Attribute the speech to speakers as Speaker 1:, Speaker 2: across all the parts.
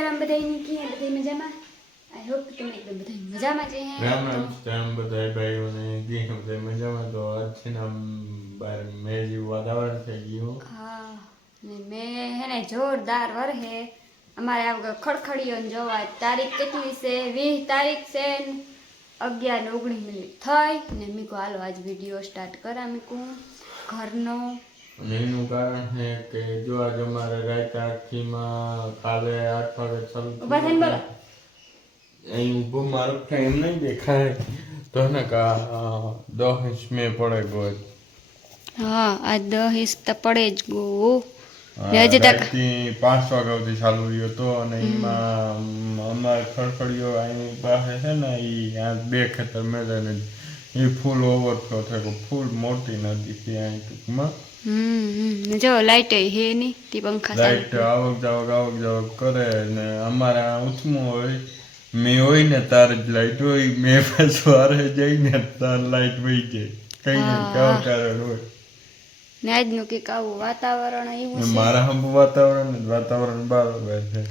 Speaker 1: રામ બધાની કી બધા મજામાં આઈ હોપ તમે એકદમ બધા મજામાં છે
Speaker 2: રામ રામ સીતારામ બધા ભાઈઓને જી બધા મજામાં તો આજ છે ને આમ બહાર મેં જેવું વાતાવરણ થઈ ગયું
Speaker 1: હા ને મેં હે ને જોરદાર વરહે અમારે આ વખત ખડખડીઓ ને જોવા તારીખ કેટલી છે વીસ તારીખ છે ને અગિયાર ને ઓગણીસ મિનિટ થઈ ને મીકો હાલો આજ વીડિયો સ્ટાર્ટ કરા મીકું ઘરનો
Speaker 2: અને એનું કારણ છે કે જો આજ અમારે રાત આઠથીમાં કાલે આઠ વાગે ચાલુ. અહીં ઊભો મારો ટાઈમ નહીં દેખાય. તો ને કા દહ ઇંચ મેં પડે ગયો
Speaker 1: હા આ દહ ઇંચ તો પડે જ ગો
Speaker 2: પાંચ વાગ્યા સુધી ચાલુ રહ્યો હતો અને એમાં અમારે ખડખડીઓ અહીં પાસે છે ને એ આ બે ખેતર મેદાન જ. એ ફૂલ ઓવરફ્લો થયો ફૂલ મોટી નદી છે અહીં ટૂંકમાં
Speaker 1: હમ જો લાઈટ હે નહીં તે પંખા
Speaker 2: લાઈટ આવક જાવક આવક જાવક કરે ને અમારે ઊંચમું હોય મેં હોય ને તાર જ લાઈટ હોય મેં પાછું હારે જઈને તાર લાઈટ વહી જાય. કઈ ને કેવું કારણ હોય.
Speaker 1: ને આજનું કંઈક આવું વાતાવરણ એવું
Speaker 2: છે? મારા હમ વાતાવરણ વાતાવરણ બરાબર છે.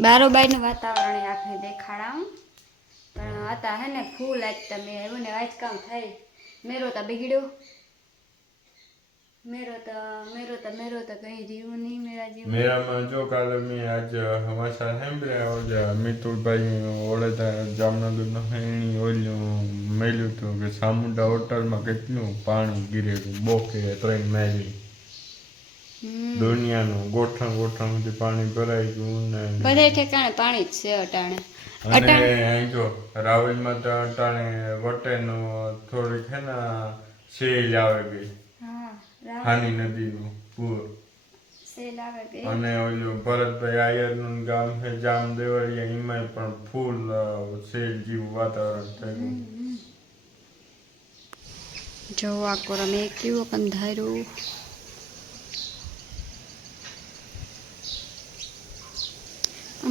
Speaker 1: બારોબારનું વાતાવરણ આખે દેખાડાવું. પણ હતા હે ને ફૂલ આજ તમે એવું ને આજ કામ થાય. મેરો તો બગડ્યો. મેરો તો મેરો તો મેરો તો કઈ રહ્યું નહીં, મેરા જીવ
Speaker 2: મેરામાં જો કાલે મેં આજ સમાચાર સાંભળ્યા ઓલા મિતુલભાઈ ઓળેતા જામનગરનો એની ઓલું મેલ્યું હતું કે સામુંડા હોટલમાં કેટલું પાણી ગીરેલું, બોકે ત્રણ માઇલી. દુનિયાનું ગોઠણ ગોઠણ સુધી પાણી ભરાઈ ગયું ને
Speaker 1: બધે ઠેકાણે પાણી જ છે અટાણે.
Speaker 2: અને જો રાવલમાં તો અટાણે વટેનું થોડીક છે ને સેલ આવે ગઈ. હાની નદીનું પૂર. અને ઓલું ભરતભાઈ આયરનું ગામ છે જામ દેવળિયા એમાં પણ ફૂલ સેલ જેવું વાતાવરણ થઈ ગયું
Speaker 1: જો આ કોરમે કેવું કંધાર્યું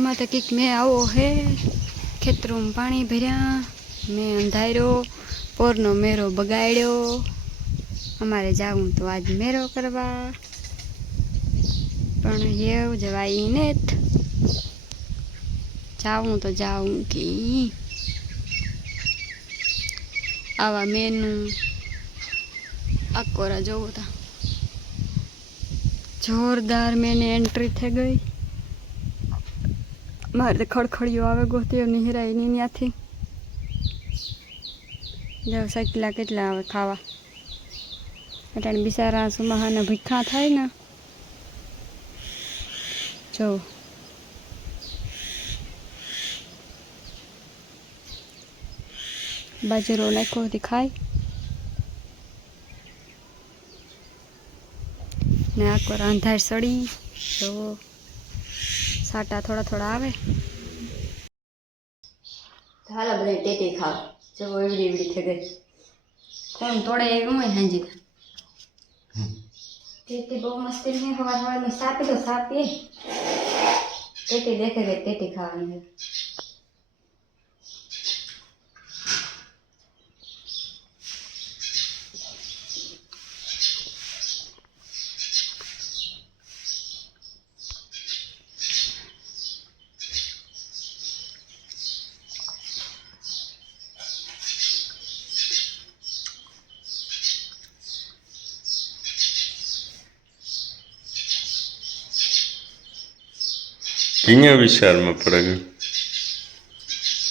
Speaker 1: આમાં તો કંઈક મેં આવો હે. ખેતરોમાં પાણી ભર્યા. મેં અંધાર્યો. પોરનો મેરો બગાડ્યો. અમારે જાવું તો આજ મેરો કરવા. પણ એવું જવાય ને જ જાવું તો જાવું કે આવા મેનું આકોરા જોવું તા. જોરદાર મેને એન્ટ્રી થઈ ગઈ. મારે તો ખડખડીઓ આવે ગોતીઓ નિહરાઈ ની ત્યાંથી. વ્યવસાય સાકલા કેટલા આવે ખાવા. અટાણે બિચારા સુમાહાના ભીખા થાય ને. જો. બાજરો નાખ્યો હતી ખાય. ને આખો રાંધાર સડી. તો સાટા થોડા થોડા આવે. હાલો બધા ટેટી ખાવ. જવો એવડી એવડી થઈ ગઈ. કોણ તોડે એ ગમે હાંજી ટેટી બહુ મસ્તી નહીં હવારમાં સાપી તો સાપી. ટેટી દેખે ગઈ ટેટી ખાવાની
Speaker 2: કિંયા વિશાળમાં પડે ગયું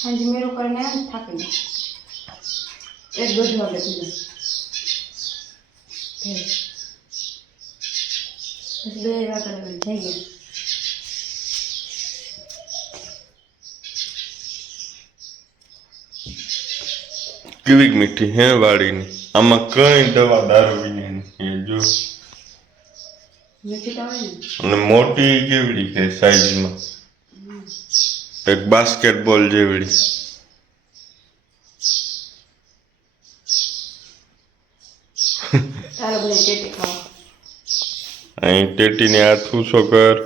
Speaker 1: હાંજી મેરો કરીને થાકી ગઈ એક દોઢ વાગે સુધી બે વાગે થઈ ગયા
Speaker 2: કેવી મીઠી હે વાળીની આમાં કઈ દવા દારૂ વિના જો અને મોટી કેવડી છે સાઈઝમાં એક બાસ્કેટબોલ જેવડી. અહીં ટેટીને હાથ ઊંચો કર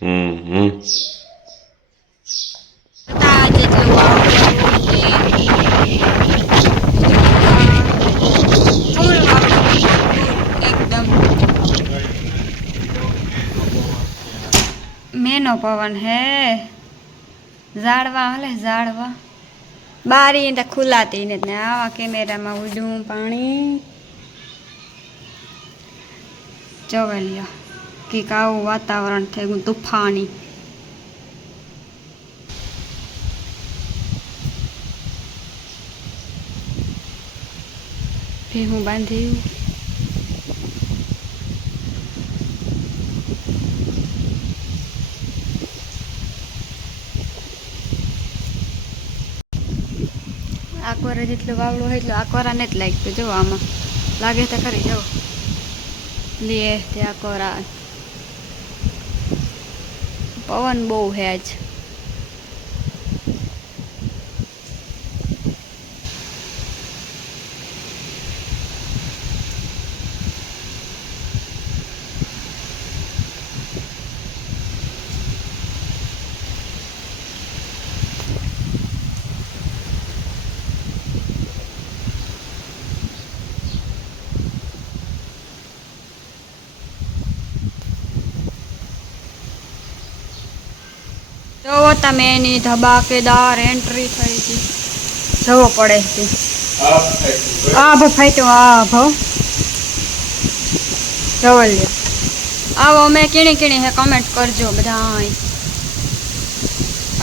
Speaker 2: હમ હમ
Speaker 1: એકદમ નો પવન હે. ઝાડવા હલે, ઝાડવા. બારી તો ખુલાતી ને આવા કેમેરામાં ઉડું પાણી. જોવે કે આવું વાતાવરણ થઈ ગયું, તુફાની. ભેહું બાંધ્યું. આકોરા જેટલું વાવડું હોય એટલું આકોરા ને જ લાગતું, જો આમાં. લાગે તો ખરી, જો. લે તે આકોરા પવન બહુ હે આજ. જોવો તમે એની ધબાકેદાર એન્ટ્રી થઈ હતી જવો પડે છે. આ ભ ફાઈટો આ ભ જવો લ્યો. આવો અમે કીણી કીણી હે કમેન્ટ કરજો બધા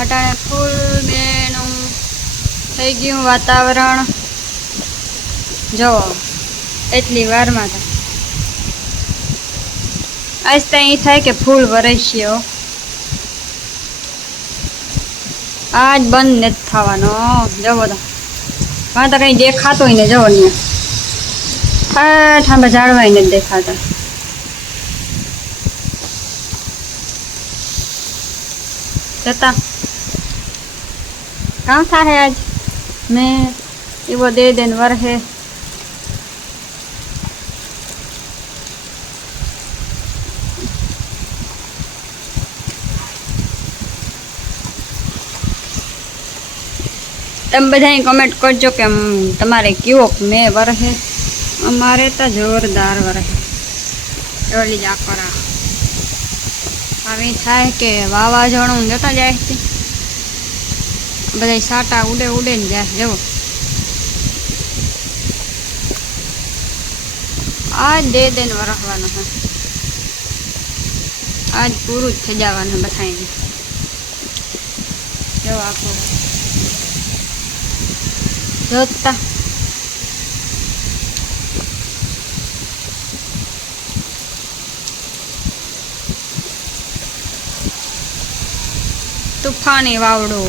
Speaker 1: અટાણે ફૂલ બેનું થઈ ગયું વાતાવરણ. જવો એટલી વારમાં તો. આજ તો અહીં થાય કે ફૂલ વરસ્યો. આજ બંધ નથી થવાનો. જવો તો. હા તો કંઈ દેખાતોય ને જવો ને ઠાંબા ઝાડવાય નથી દેખાતા. જતા. કામ થાય આજ? મેં એવો દે દેન વરહે. તમે બધાય કમેન્ટ કરજો કે અમ, તમારે કેવો મેં વરહે? અમારે તો જોરદાર વરહે. ડોલી જાકરા આવી થાય કે વાવાઝોડું જતા જાય છે. બધા સાટા ઉડે ઉડે ને જાય જવો આજ દે દેન વરસવાનું હે. આજ પૂરું જ થઈ જવાનું બધાને જો આખું જોતા તુફાની વાવડો.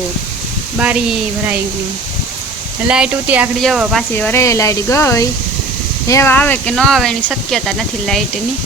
Speaker 1: બારી ભરાઈ ગયું લાઇટ ઉતી આખડી જવો પાછી અરે લાઇટ ગઈ. એવા આવે કે ન આવે એની શક્યતા નથી લાઈટની.